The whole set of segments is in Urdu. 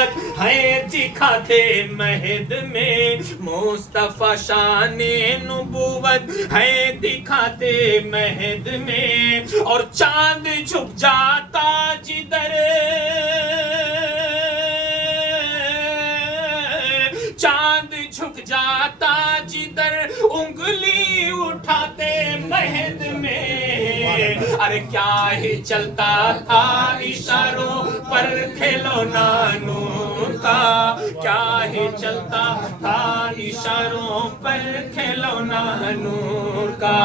نبوت ہے دکھاتے مہد میں، مصطفیٰ شان نبوت ہے دکھاتے مہد میں، اور چاند جھک جاتا جدھر، چاند جھک جاتا جدھر انگلی اٹھاتے مہد میں، ارے کیا ہی چلتا تھا اشاروں پر کھلونا نور کا، کیا ہی چلتا تھا اشاروں پر کھلونا نور کا،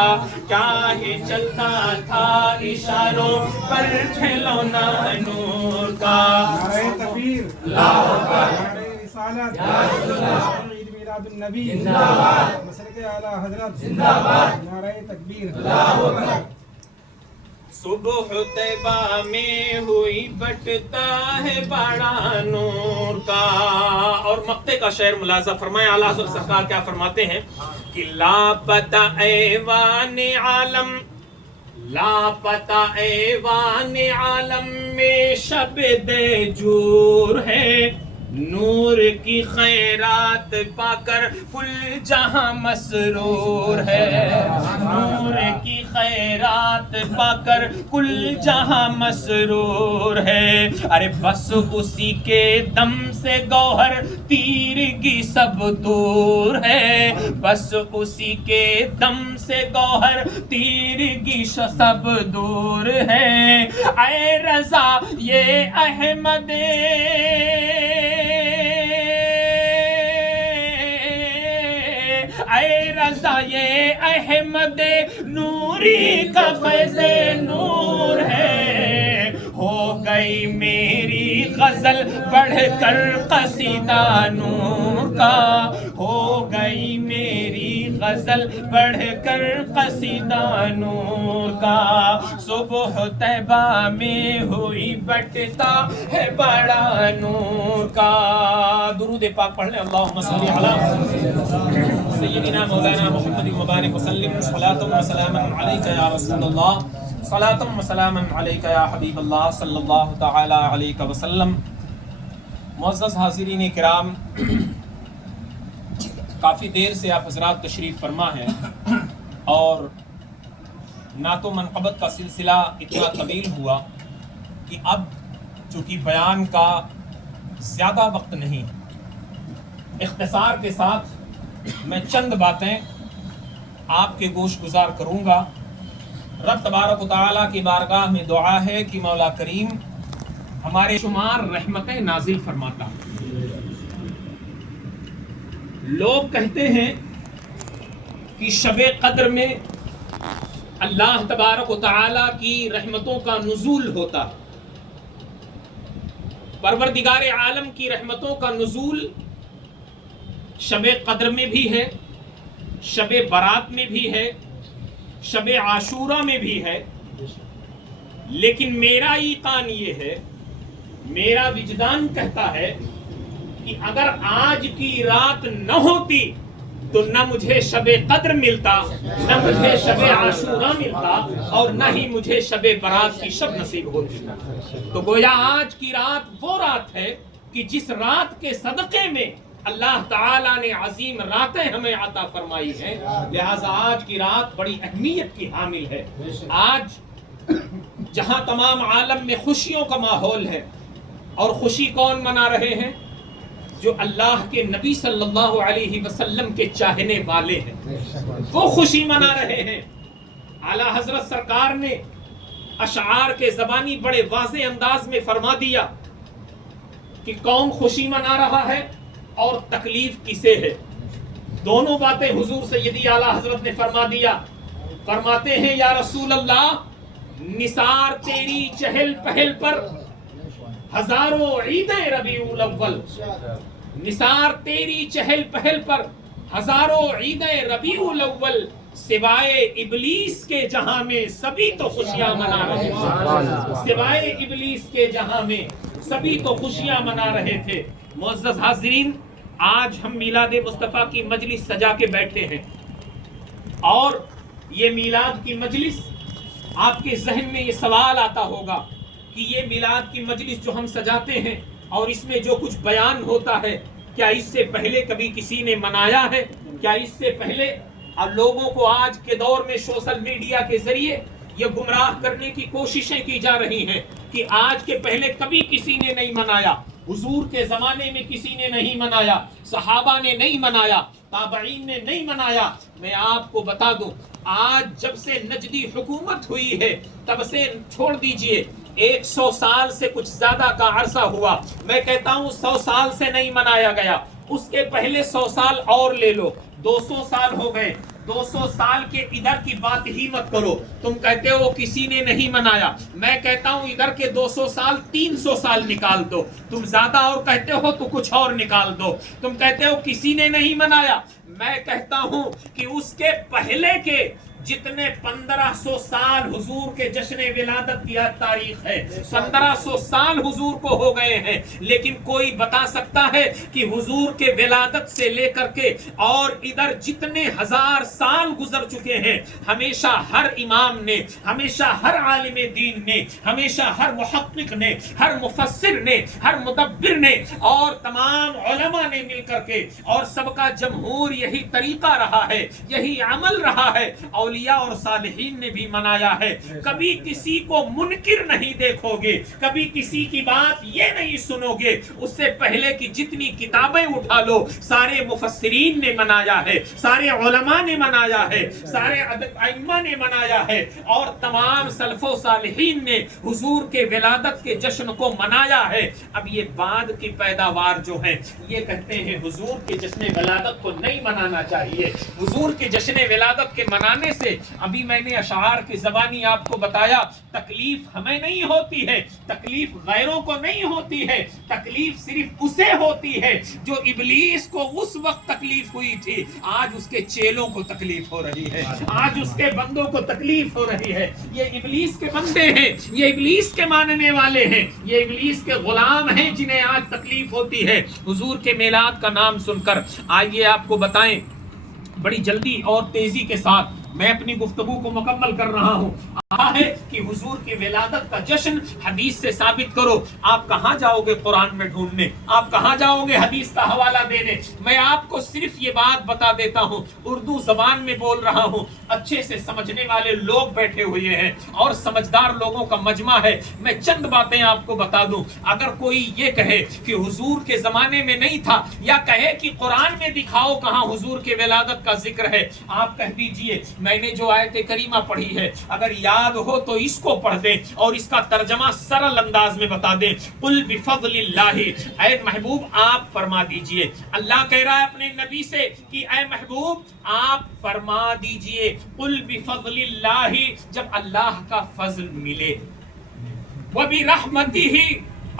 کیا ہی چلتا تھا اشاروں پر کھلونا نور کا۔ نعرہ تکبیر، اللہ اکبر، نعرہ رسالت، عید میلاد النبی، مسلک اعلیٰ حضرت، نعرہ تکبیر، اللہ اکبر۔ صبح طیبہ میں ہوئی بٹتا ہے بڑا نور کا، اور مقطع کا شعر ملاحظہ فرمائیں، اعلیٰ حضرت سرکار کیا فرماتے ہیں کہ لاپتہ ایوان عالم، لاپتہ ایوان عالم میں شب دیجور ہے، نور کی خیرات پا کر کل جہاں مسرور ہے، نور کی خیرات پا کر کل جہاں مسرور ہے، ارے بس اسی کے دم سے گوہر تیرگی سب دور ہے، بس اسی کے دم سے گوہر تیرگی سب دور ہے، اے رضا یہ احمد، اے رضا یہ احمد نوری کا فیض نور ہے، ہو گئی میری غزل بڑھ کر قصیدہ نور کا، ہو گئی میری غزل بڑھ کر قصیدہ نور کا، صبح طیبہ میں ہوئی بٹتا ہے بڑا نور کا۔ درود پاک پڑھ لیں، اللہم صلی علی سیدنا مولانا محمد مبارک وسلم، صلاۃ و سلام علیک یا رسول اللہ، صلاۃ و سلام علیک یا حبیب اللہ صلی اللہ تعالی علیہ وسلم۔ معزز حاضرین کرام، کافی دیر سے آپ حضرات تشریف فرما ہیں، اور نعت و منقبت کا سلسلہ اتنا طویل ہوا کہ اب چونکہ بیان کا زیادہ وقت نہیں، اختصار کے ساتھ میں چند باتیں آپ کے گوش گزار کروں گا۔ رب تبارک و تعالیٰ کی بارگاہ میں دعا ہے کہ مولا کریم ہمارے شمار رحمتیں نازل فرماتا۔ لوگ کہتے ہیں کہ شب قدر میں اللہ تبارک و تعالیٰ کی رحمتوں کا نزول ہوتا، پروردگار عالم کی رحمتوں کا نزول شب قدر میں بھی ہے، شب برات میں بھی ہے، شب عاشورہ میں بھی ہے، لیکن میرا ایقان یہ ہے، میرا وجدان کہتا ہے کہ اگر آج کی رات نہ ہوتی تو نہ مجھے شب قدر ملتا، نہ مجھے شب عاشورہ ملتا، اور نہ ہی مجھے شب برات کی شب نصیب ہوتی۔ تو گویا آج کی رات وہ رات ہے کہ جس رات کے صدقے میں اللہ تعالیٰ نے عظیم راتیں ہمیں عطا فرمائی ہیں، لہذا آج کی رات بڑی اہمیت کی حامل ہے۔ آج جہاں تمام عالم میں خوشیوں کا ماحول ہے، اور خوشی کون منا رہے ہیں؟ جو اللہ کے نبی صلی اللہ علیہ وسلم کے چاہنے والے ہیں، وہ خوشی منا رہے ہیں۔ اعلیٰ حضرت سرکار نے اشعار کے زبانی بڑے واضح انداز میں فرما دیا کہ کون خوشی منا رہا ہے اور تکلیف کسے ہے۔ دونوں باتیں حضور سیدی اعلیٰ حضرت نے فرما دیا۔ فرماتے ہیں یا رسول اللہ، نثار تیری چہل پہل پر ہزاروں عیدیں ربیع الاول، نثار تیری چہل پہل پر ہزاروں عیدیں ربیع الاول، سوائے ابلیس کے جہاں میں سبھی تو خوشیاں منا رہے تھے، سوائے ابلیس کے جہاں میں سبھی تو خوشیاں منا رہے تھے۔ معزز حاضرین، آج ہم میلاد مصطفیٰ کی مجلس سجا کے بیٹھے ہیں، اور یہ میلاد کی مجلس، آپ کے ذہن میں یہ سوال آتا ہوگا کہ یہ میلاد کی مجلس جو ہم سجاتے ہیں اور اس میں جو کچھ بیان ہوتا ہے کیا اس سے پہلے کبھی کسی نے منایا ہے؟ کیا اس سے پہلے؟ اور لوگوں کو آج کے دور میں سوشل میڈیا کے ذریعے یہ گمراہ کرنے کی کوششیں کی جا رہی ہیں کہ آج کے پہلے کبھی کسی نے نہیں منایا، حضور کے زمانے میں کسی نے نہیں منایا، صحابہ نے نہیں منایا، تابعین نے نہیں منایا۔ میں آپ کو بتا دوں، آج جب سے نجدی حکومت ہوئی ہے تب سے چھوڑ دیجئے 100 سال سے کچھ زیادہ کا عرصہ ہوا، میں کہتا ہوں 100 سال سے نہیں منایا گیا، اس کے پہلے 100 سال اور لے لو، 200 سال ہو گئے۔ 200 سال کے ادھر کی بات ہی مت کرو، تم کہتے ہو کسی نے نہیں منایا، میں کہتا ہوں ادھر کے 200 سال 300 سال نکال دو، تم زیادہ اور کہتے ہو تو کچھ اور نکال دو، تم کہتے ہو کسی نے نہیں منایا، میں کہتا ہوں کہ اس کے پہلے کے جتنے 1500 سال حضور کے جشن ولادت کی تاریخ ہے، 1500 سال حضور کو ہو گئے ہیں، لیکن کوئی بتا سکتا ہے کہ حضور کے ولادت سے لے کر کے اور ادھر جتنے 1000 سال گزر چکے ہیں، ہمیشہ ہر امام نے، ہمیشہ ہر عالم دین نے، ہمیشہ ہر محقق نے، ہر مفسر نے، ہر مدبر نے اور تمام علماء نے مل کر کے اور سب کا جمہور یہی طریقہ رہا ہے، یہی عمل رہا ہے، اولیاء اور صالحین نے بھی منایا ہے۔ کبھی کسی کو منکر نہیں دیکھو گے، کبھی کسی کی بات یہ نہیں سنو گے، اس سے پہلے کی جتنی کتابیں اٹھا لو سارے مفسرین نے منایا ہے، سارے علماء نے منایا ہے، سارے ائمہ نے منایا ہے، اور تمام سلف و صالحین نے حضور کے ولادت کے جشن کو منایا ہے۔ اب یہ بعد کی پیداوار جو ہے یہ کہتے ہیں حضور کے جشن ولادت کو نہیں منانا چاہیے، حضور کے جشن ولادت کے منانے سے، ابھی میں نے اشعار کی زبانی آپ کو بتایا، تکلیف ہمیں نہیں ہوتی ہے، تکلیف غیروں کو نہیں ہوتی ہے، تکلیف صرف اسے ہوتی ہے جو ابلیس کو اس وقت تکلیف ہوئی تھی، آج اس کے چیلوں کو تکلیف ہو رہی ہے، آج اس کے بندوں کو تکلیف ہو رہی ہے۔ یہ ابلیس کے بندے ہیں، یہ ابلیس کے ماننے والے ہیں، یہ ابلیس کے غلام ہیں جنہیں آج تکلیف ہوتی ہے حضور کے میلاد کا نام سن کر۔ آئیے آپ کو بتائیں، بڑی جلدی اور تیزی کے ساتھ میں اپنی گفتگو کو مکمل کر رہا ہوں۔ ہے کہ حضور کی ولادت کا جشن حدیث سے ثابت کرو، آپ کہاں جاؤ گے قرآن میں ڈھونڈنے، آپ کہاں جاؤ گے حدیث کا حوالہ دینے؟ میں آپ کو صرف یہ بات بتا دیتا ہوں، اردو زبان میں بول رہا ہوں، اچھے سے سمجھنے والے لوگ بیٹھے ہوئے ہیں اور سمجھدار لوگوں کا مجمع ہے، میں چند باتیں آپ کو بتا دوں۔ اگر کوئی یہ کہے کہ حضور کے زمانے میں نہیں تھا، یا کہے کہ قرآن میں دکھاؤ کہاں حضور کے ولادت کا ذکر ہے، آپ کہہ دیجئے میں نے جو آیت کریمہ پڑھی ہے اگر یاد ہو تو اس کو پڑھ دیں اور اس کا ترجمہ سرل انداز میں بتا دیں۔ قل بفضل اللہ، اے محبوب آپ فرما دیجئے، اللہ کہہ رہا ہے اپنے نبی سے کہ اے محبوب آپ فرما دیجئے، قل بفضل اللہ، جب اللہ کا فضل ملے، وبرحمتہ،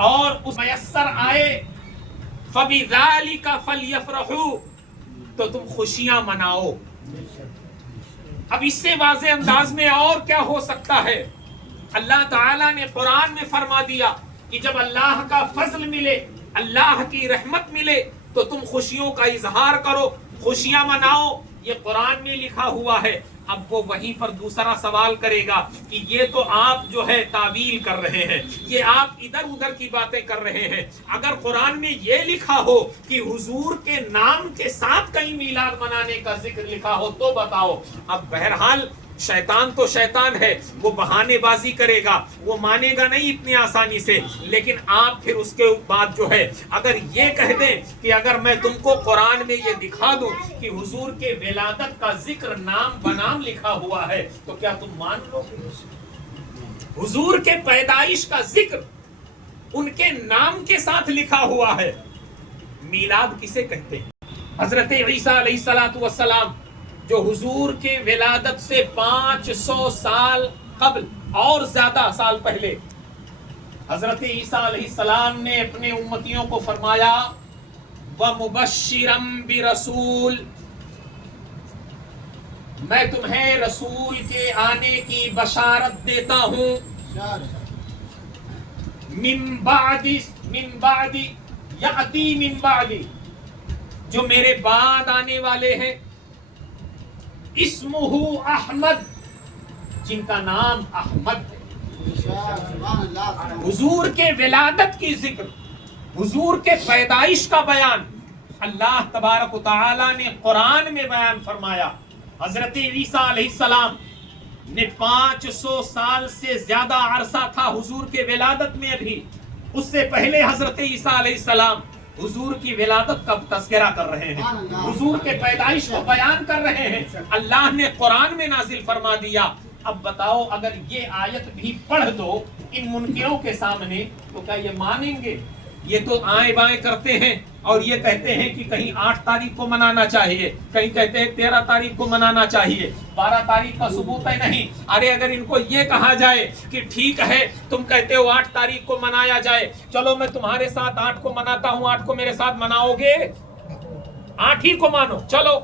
اور اس میسر آئے، فبذالک فلیفرحوا، تو تم خوشیاں مناؤ۔ اب اس سے واضح انداز میں اور کیا ہو سکتا ہے؟ اللہ تعالیٰ نے قرآن میں فرما دیا کہ جب اللہ کا فضل ملے، اللہ کی رحمت ملے تو تم خوشیوں کا اظہار کرو، خوشیاں مناؤ، یہ قرآن میں لکھا ہوا ہے۔ اب وہ وہیں پر دوسرا سوال کرے گا کہ یہ تو آپ جو ہے تعویل کر رہے ہیں، یہ آپ ادھر ادھر کی باتیں کر رہے ہیں، اگر قرآن میں یہ لکھا ہو کہ حضور کے نام کے ساتھ کہیں میلاد منانے کا ذکر لکھا ہو تو بتاؤ۔ اب بہرحال شیطان تو شیطان ہے، وہ بہانے بازی کرے گا، وہ مانے گا نہیں اتنی آسانی سے، لیکن آپ پھر اس کے بعد جو ہے اگر یہ کہہ دیں کہ اگر میں تم کو قرآن میں یہ دکھا دوں کہ حضور کے ولادت کا ذکر نام بنام لکھا ہوا ہے تو کیا تم مان لو گے؟ حضور کے پیدائش کا ذکر ان کے نام کے ساتھ لکھا ہوا ہے۔ میلاد کسے کہتے ہیں؟ حضرت عیسیٰ علیہ السلام جو حضور کے ولادت سے 500 سال قبل اور زیادہ سال پہلے، حضرت عیسیٰ علیہ السلام نے اپنے امتیوں کو فرمایا وَمُبَشِّرًا بِرَسُول، میں تمہیں رسول کے آنے کی بشارت دیتا ہوں، من بعد یأتی من بعد، جو میرے بعد آنے والے ہیں، اسمہ احمد، جن کا نام احمد ہے۔ حضور کے ولادت کی ذکر حضور کے پیدائش کا بیان اللہ تبارک و تعالی نے قرآن میں بیان فرمایا. حضرت عیسیٰ علیہ السلام نے 500 سال سے زیادہ عرصہ تھا حضور کے ولادت میں. ابھی اس سے پہلے حضرت عیسیٰ علیہ السلام حضور کی ولادت کا تذکرہ کر رہے ہیں, حضور کے پیدائش کو بیان کر رہے ہیں. اللہ نے قرآن میں نازل فرما دیا. اب بتاؤ اگر یہ آیت بھی پڑھ دو ان منکروں کے سامنے تو کیا یہ مانیں گے؟ یہ تو آئیں بائیں کرتے ہیں اور یہ کہتے ہیں کہ کہیں 8 تاریخ کو منانا چاہیے, کہیں کہتے ہیں 13 تاریخ کو منانا چاہیے, 12 تاریخ کا ثبوت ہے نہیں. ارے اگر ان کو یہ کہا جائے کہ ٹھیک ہے تم کہتے ہو 8 تاریخ کو منایا جائے, چلو میں تمہارے ساتھ 8 کو مناتا ہوں, 8 کو میرے ساتھ مناؤ گے؟ 8 ہی کو مانو, چلو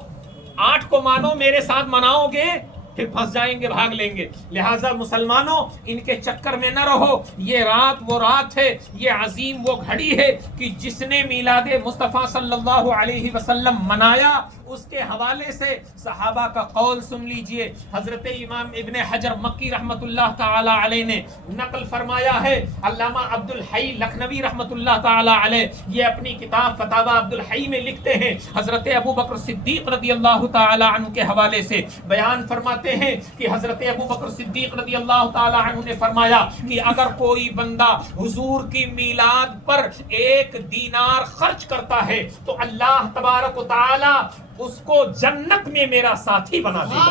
8 کو مانو, میرے ساتھ مناؤ گے؟ پھر پھنس جائیں گے, بھاگ لیں گے. لہٰذا مسلمانوں ان کے چکر میں نہ رہو. یہ رات وہ رات ہے, یہ عظیم وہ گھڑی ہے کہ جس نے میلاد مصطفیٰ صلی اللہ علیہ وسلم منایا. اس کے حوالے سے صحابہ کا قول سن لیجئے. حضرت امام ابن حجر مکی رحمت اللہ تعالی علیہ نے نقل فرمایا ہے. علامہ عبد الحی لکھنوی رحمت اللہ تعالی علیہ یہ اپنی کتاب فتاوی عبد الحی میں لکھتے ہیں, حضرت ابو بکر صدیق رضی اللہ تعالی عنہ کے حوالے سے بیان فرماتے ہیں کہ حضرت ابو بکر صدیق رضی اللہ تعالی عنہ نے فرمایا کہ اگر کوئی بندہ حضور کی میلاد پر 1 دینار خرچ کرتا ہے تو اللہ تبارک و تعالی اس کو جنت میں میرا ساتھی بنا دے گا.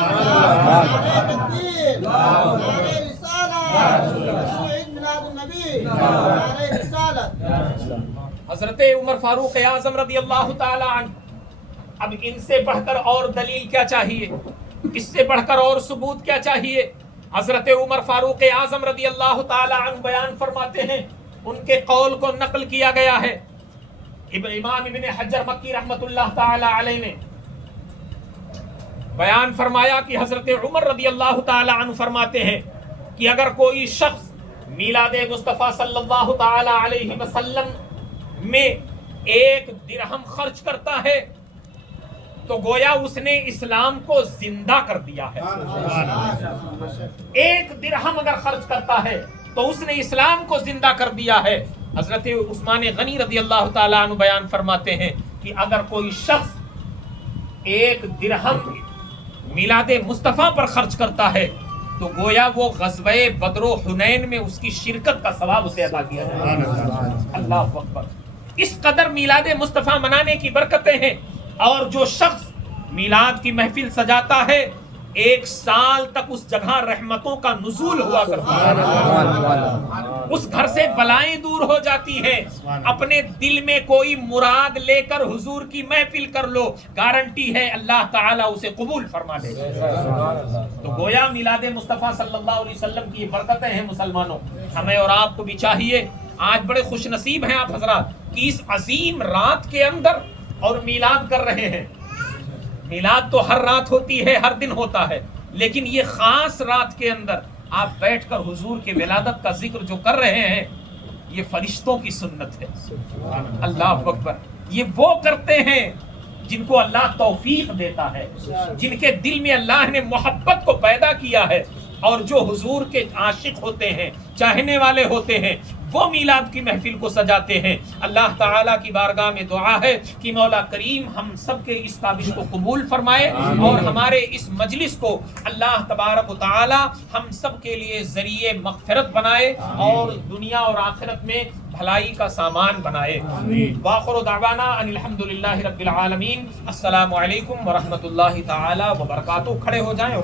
حضرت عمر فاروق اعظم رضی اللہ تعالی عنہ, اب ان سے بڑھ کر اور دلیل کیا چاہیے, اس سے بڑھ کر اور ثبوت کیا چاہیے؟ حضرت عمر فاروق اعظم رضی اللہ تعالی عنہ بیان فرماتے ہیں, ان کے قول کو نقل کیا گیا ہے. امام ابن حجر مکی رحمت اللہ تعالی علیہ نے بیان فرمایا کہ حضرت عمر رضی اللہ تعالی عنہ فرماتے ہیں کہ اگر کوئی شخص میلاد مصطفیٰ صلی اللہ تعالی علیہ وسلم میں 1 درہم خرچ کرتا ہے تو گویا اس نے اسلام کو زندہ کر دیا ہے. 1 درہم اگر خرچ کرتا ہے تو اس نے اسلام کو زندہ کر دیا ہے. حضرت عثمان غنی رضی اللہ تعالیٰ عنہ بیان فرماتے ہیں کہ اگر کوئی شخص 1 درہم میلاد مصطفیٰ پر خرچ کرتا ہے تو گویا وہ غزوہ بدر و حنین میں اس کی شرکت کا ثواب اسے ادا کیا جائے. اللہ اکبر. اس قدر میلاد مصطفیٰ منانے کی برکتیں ہیں. اور جو شخص میلاد کی محفل سجاتا ہے 1 سال تک اس جگہ رحمتوں کا نزول ہوا کرتا ہے, اس گھر سے بلائیں دور ہو جاتی ہیں. اپنے دل میں کوئی مراد لے کر حضور کی محفل کر لو, گارنٹی ہے اللہ تعالیٰ اسے قبول فرما لے گا. تو گویا میلاد مصطفیٰ صلی اللہ علیہ وسلم کی برکتیں ہیں. مسلمانوں ہمیں اور آپ کو بھی چاہیے, آج بڑے خوش نصیب ہیں آپ حضرات کہ اس عظیم رات کے اندر اور میلاد کر رہے ہیں. میلاد تو ہر رات ہوتی ہے, ہر دن ہوتا ہے, لیکن یہ خاص رات کے اندر آپ بیٹھ کر حضور کے ولادت کا ذکر جو کر رہے ہیں یہ فرشتوں کی سنت ہے. اللہ اکبر. یہ وہ کرتے ہیں جن کو اللہ توفیق دیتا ہے, جن کے دل میں اللہ نے محبت کو پیدا کیا ہے, اور جو حضور کے عاشق ہوتے ہیں, چاہنے والے ہوتے ہیں, وہ میلاد کی محفل کو سجاتے ہیں. اللہ تعالیٰ کی بارگاہ میں دعا ہے کہ مولا کریم ہم سب کے اس کاوش کو قبول فرمائے اور ہمارے اس مجلس کو اللہ تبارک و تعالیٰ ہم سب کے لیے ذریعے مغفرت بنائے اور دنیا اور آخرت میں بھلائی کا سامان بنائے. وآخر دعوانا ان الحمدللہ رب العالمین. السلام علیکم ورحمۃ اللہ تعالی وبرکاتہ. کھڑے ہو جائیں.